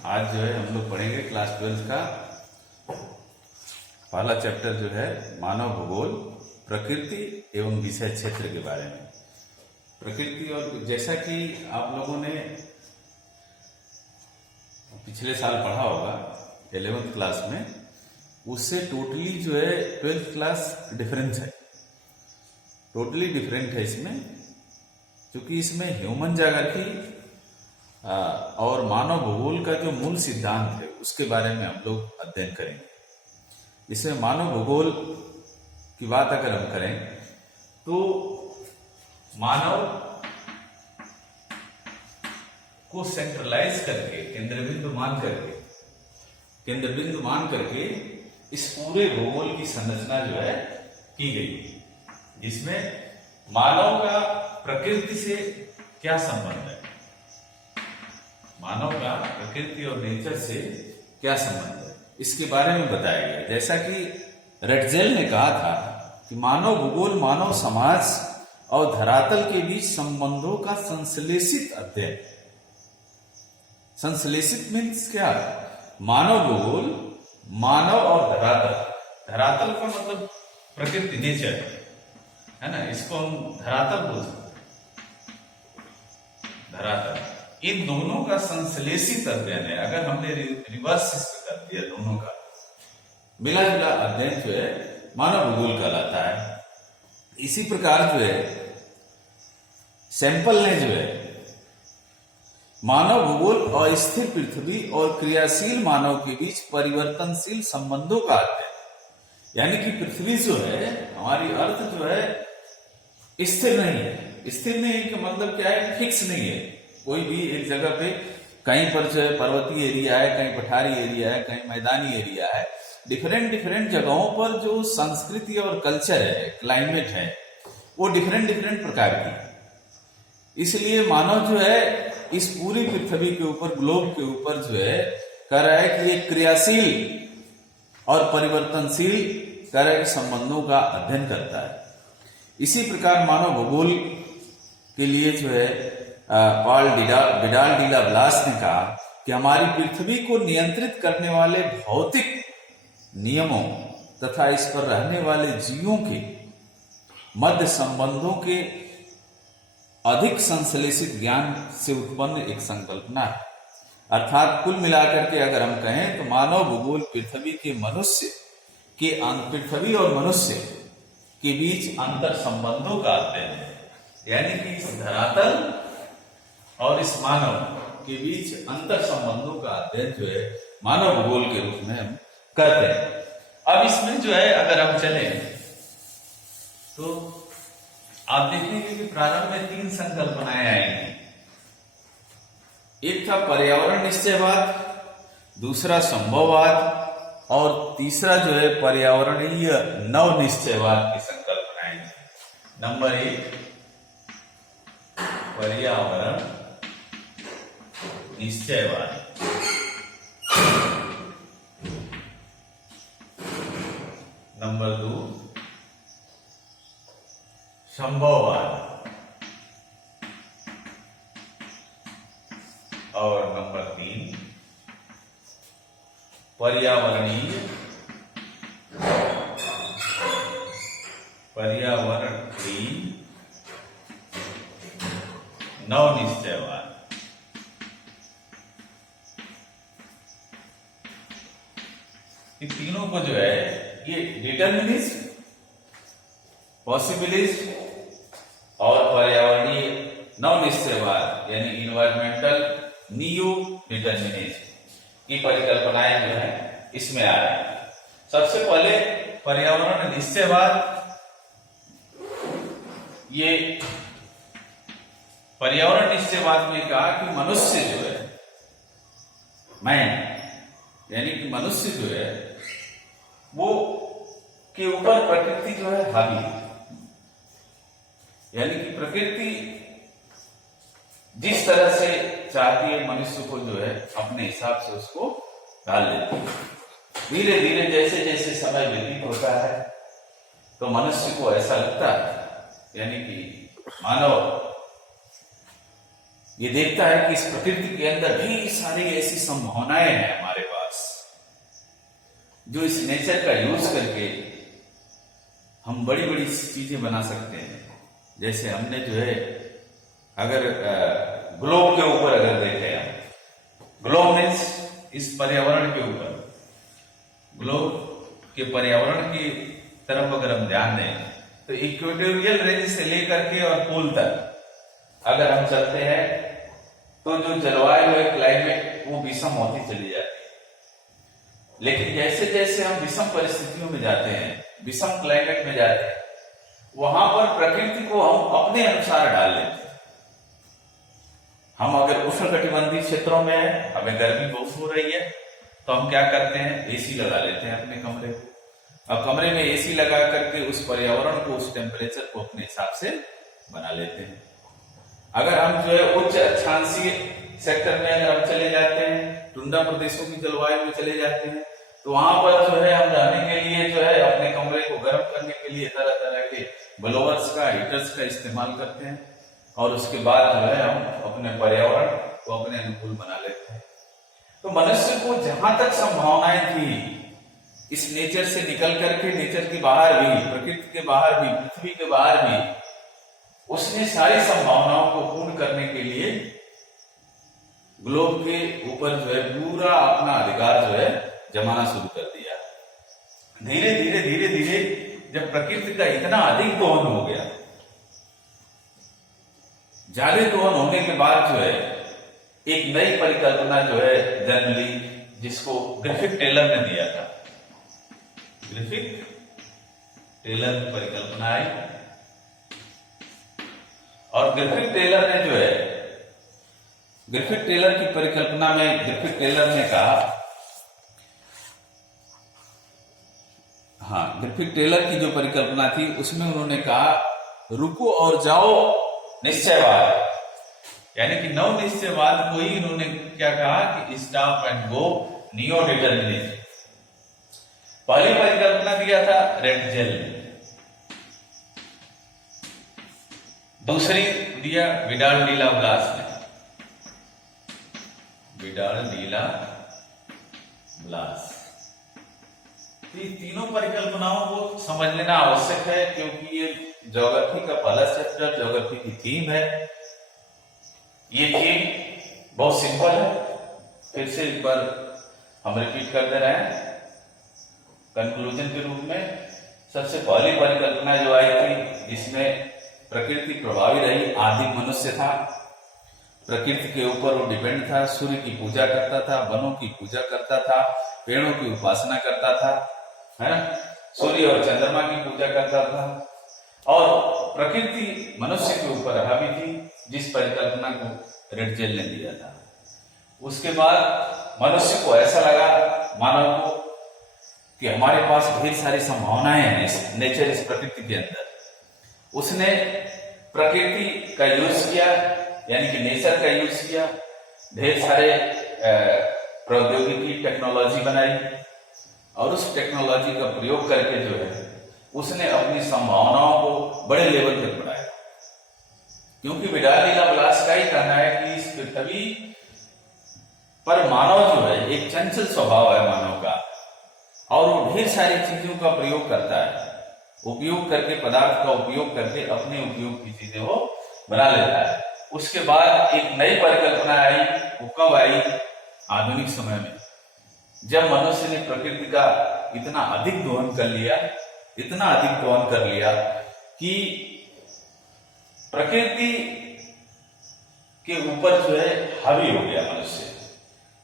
आज जो है हम लोग पढ़ेंगे क्लास 12 का पहला चैप्टर जो है मानव भूगोल, प्रकृति एवं विषय क्षेत्र के बारे में। प्रकृति और जैसा कि आप लोगों ने पिछले साल पढ़ा होगा 11th क्लास में, उससे टोटली जो है 12th क्लास डिफरेंस है, टोटली डिफरेंट है इसमें, क्योंकि इसमें ह्यूमन ज्योग्राफी और मानव भूगोल का जो मूल सिद्धांत है उसके बारे में हम लोग अध्ययन करेंगे। इसमें मानव भूगोल की बात अगर हम करें तो मानव को सेंट्रलाइज करके, केंद्रबिंदु मान करके इस पूरे भूगोल की संरचना जो है की गई, जिसमें मानव का प्रकृति से क्या संबंध है, मानव का प्रकृति और नेचर से क्या संबंध है, इसके बारे में बताया गया। जैसा कि रटजेल ने कहा था कि मानव भूगोल मानव समाज और धरातल के बीच संबंधों का संश्लेषित अध्ययन। संश्लेषित मीन्स क्या? मानव भूगोल मानव और धरातल का मतलब प्रकृति, नेचर है ना, इसको हम धरातल बोल सकते हैं। धरातल, इन दोनों का संश्लेषित अध्ययन है। अगर हमने रिवर्स कर दिया, दोनों का मिला जुला अध्ययन जो है मानव भूगोल कहलाता है। इसी प्रकार जो है सैंपल ने जो है मानव भूगोल अस्थिर पृथ्वी और क्रियाशील मानव के बीच परिवर्तनशील संबंधों का अध्ययन, यानी कि पृथ्वी जो है, हमारी अर्थ जो है स्थिर नहीं है। स्थिर नहीं का मतलब क्या है? फिक्स नहीं है। कोई भी एक जगह पे, कहीं पर जो है पर्वतीय एरिया है, कहीं पठारी एरिया है, कहीं मैदानी एरिया है। डिफरेंट जगहों पर जो संस्कृति और कल्चर है, क्लाइमेट है, वो डिफरेंट प्रकार की। इसलिए मानव जो है इस पूरी पृथ्वी के ऊपर, ग्लोब के ऊपर जो है कह रहा है कि ये क्रियाशील और परिवर्तनशील तरह के संबंधों का अध्ययन करता है। इसी प्रकार मानव भूगोल के लिए जो है पॉल विडाल डी ब्लास ने कहा कि हमारी पृथ्वी को नियंत्रित करने वाले भौतिक नियमों तथा इस पर रहने वाले जीवों के मध्य संबंधों के अधिक संश्लेषित ज्ञान से उत्पन्न एक संकल्पना है। अर्थात कुल मिलाकर के अगर हम कहें तो मानव भूगोल पृथ्वी और मनुष्य के बीच अंतर संबंधों का अध्ययन है, यानी कि इस धरातल और इस मानव के बीच अंतर संबंधों का अध्ययन जो है मानव भूगोल के रूप में हम करते हैं। अब इसमें जो है अगर हम चले तो आप देखेंगे कि प्रारंभ में 3 संकल्पनाएं आएंगी। एक था पर्यावरण निश्चयवाद, दूसरा संभववाद और तीसरा जो है पर्यावरणीय नव निश्चयवाद की संकल्पनाएं। नंबर 1 पर्यावरण निश्चयवाद, नंबर 2 संभववाद और नंबर 3 पर्यावरणीय नव निश्चयवाद। इन तीनों को जो है ये डिटर्मिनिस्ट, पॉसिबिलिस्ट और पर्यावरणीय नव निश्चयवाद यानी इन्वायरमेंटल नियो डिटर्मिनिस्ट की परिकल्पनाएं जो है इसमें आ रही है। सबसे पहले पर्यावरण निश्चयवाद। ये पर्यावरण निश्चयवाद में कहा कि मनुष्य जो है, मैन यानी कि मनुष्य जो है वो के ऊपर प्रकृति जो है हावी है, यानी कि प्रकृति जिस तरह से चाहती है मनुष्य को जो है अपने हिसाब से उसको डाल देती है। धीरे धीरे जैसे जैसे समय व्यतीत होता है तो मनुष्य को ऐसा लगता है, यानी कि मानव ये देखता है कि इस प्रकृति के अंदर ढेर सारी ऐसी संभावनाएं हैं हमारे पास, जो इस नेचर का यूज करके हम बड़ी बड़ी चीजें बना सकते हैं। जैसे हमने जो है, अगर ग्लोब के ऊपर अगर देखें हम, ग्लोब मीन्स इस पर्यावरण के ऊपर, ग्लोब के पर्यावरण की तरफ अगर हम ध्यान दें तो इक्वेटोरियल रेंज से लेकर के और पोल तक अगर हम चलते हैं तो जो जलवायु है, क्लाइमेट, वो विषम होती चली जाती है। लेकिन जैसे जैसे हम विषम परिस्थितियों में जाते हैं, विषम क्लाइमेट में जाते हैं, वहां पर प्रकृति को हम अपने अनुसार डाल लेते हैं। हम अगर उष्णकटिबंधीय क्षेत्रों में हैं, हमें गर्मी बहुत हो रही है, तो हम क्या करते हैं, एसी लगा लेते हैं अपने कमरे को। अब कमरे में एसी लगा करके उस पर्यावरण को, उस टेम्परेचर को अपने हिसाब से बना लेते हैं। अगर हम जो है उच्च अक्षांशीय सेक्टर में अगर हम चले जाते हैं, टुंड्रा प्रदेशों की जलवायु में चले जाते हैं, तो वहां पर जो है हम रहने के लिए जो है अपने कमरे को गर्म करने के लिए तरह तरह के ब्लोअर्स का, हीटर्स का इस्तेमाल करते हैं, और उसके बाद जो है हम अपने पर्यावरण को अपने अनुकूल बना लेते हैं। तो मनुष्य को जहां तक संभावनाएं थी इस नेचर से निकल करके, नेचर के बाहर भी, प्रकृति के बाहर भी, पृथ्वी के बाहर भी, उसने सारी संभावनाओं को पूर्ण करने के लिए ग्लोब के ऊपर जो है पूरा अपना अधिकार जो है जमाना शुरू कर दिया। धीरे धीरे धीरे धीरे जब प्रकृति का इतना अधिक दोहन हो गया, ज्यादा दोहन होने के बाद जो है एक नई परिकल्पना जो है जन्म ली, जिसको ग्रिफिथ टेलर ने दिया था। ग्रिफिथ टेलर की परिकल्पना आई, और ग्रिफिथ टेलर ने जो है, ग्रिफिथ टेलर की परिकल्पना में ग्रिफिथ टेलर ने कहा, ग्रिफिथ टेलर की जो परिकल्पना थी उसमें उन्होंने कहा रुको और जाओ निश्चयवाद, यानी कि नव निश्चयवाद को ही उन्होंने क्या कहा कि stop and go neo determinism. पहली परिकल्पना दिया था रेटजेल ने, दूसरी दिया विडाल डीला ब्लास ने, विडाल डीला ब्लास। ये तीनों परिकल्पनाओं को समझ लेना आवश्यक है, क्योंकि ये ज्योग्राफी का पहला चैप्टर, ज्योग्राफी की थीम है। ये थीम बहुत सिंपल है, फिर से एक बार हम रिपीट कर दे रहे हैं कंक्लूजन के रूप में। सबसे पहली परिकल्पना जो आई थी, इसमें प्रकृति प्रभावी रही, आदि मनुष्य था, प्रकृति के ऊपर वो डिपेंड था, सूर्य की पूजा करता था, वनों की पूजा करता था, पेड़ों की उपासना करता था, है ना, सूर्य और चंद्रमा की पूजा करता था, और प्रकृति मनुष्य के ऊपर हावी थी, जिस परिकल्पना को रेटजेल ने दिया था। उसके बाद मनुष्य को ऐसा लगा, मानव को, कि हमारे पास ढेर सारी संभावनाएं हैं इस नेचर, इस प्रकृति के अंदर। उसने प्रकृति का यूज किया, यानी कि नेचर का यूज किया, ढेर सारे प्रौद्योगिकी, टेक्नोलॉजी बनाई, और उस टेक्नोलॉजी का प्रयोग करके जो है उसने अपनी संभावनाओं को बड़े लेवल तक बढ़ाया। क्योंकि विडाल डीला ब्लास का ही कहना है कि इस पृथ्वी पर मानव जो है एक चंचल स्वभाव है मानव का, और वो ढेर सारी चीजों का प्रयोग करता है, उपयोग करके, पदार्थ का उपयोग करके अपने उपयोग की चीजें वो बना लेता है। उसके बाद एक नई परिकल्पना आई, वो कब आई, आधुनिक समय में, जब मनुष्य ने प्रकृति का इतना अधिक दोहन कर लिया, इतना अधिक दोहन कर लिया कि प्रकृति के ऊपर जो है हावी हो गया मनुष्य।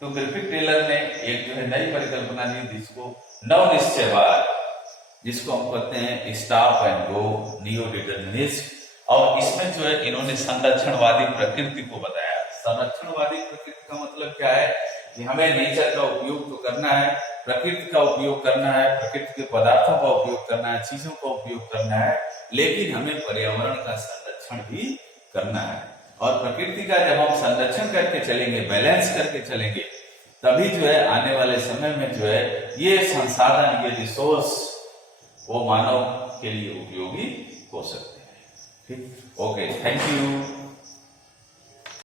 तो ग्रिफिथ टेलर ने एक जो है नई परिकल्पना दी, जिसको नव निश्चयवाद, जिसको हम कहते हैं stop and go neo determinism. और इसमें जो है इन्होंने संरक्षणवादी प्रकृति को बताया। संरक्षणवादी प्रकृति का मतलब क्या है कि हमें नेचर का उपयोग तो करना है, प्रकृति का उपयोग करना है, प्रकृति के पदार्थों का उपयोग करना है, चीजों का उपयोग करना है, लेकिन हमें पर्यावरण का संरक्षण भी करना है। और प्रकृति का जब हम संरक्षण करके चलेंगे, बैलेंस करके चलेंगे, तभी जो है आने वाले समय में जो है ये संसाधन, ये रिसोर्स वो मानव के लिए उपयोगी हो सकते हैं। ठीक, ओके, थैंक यू।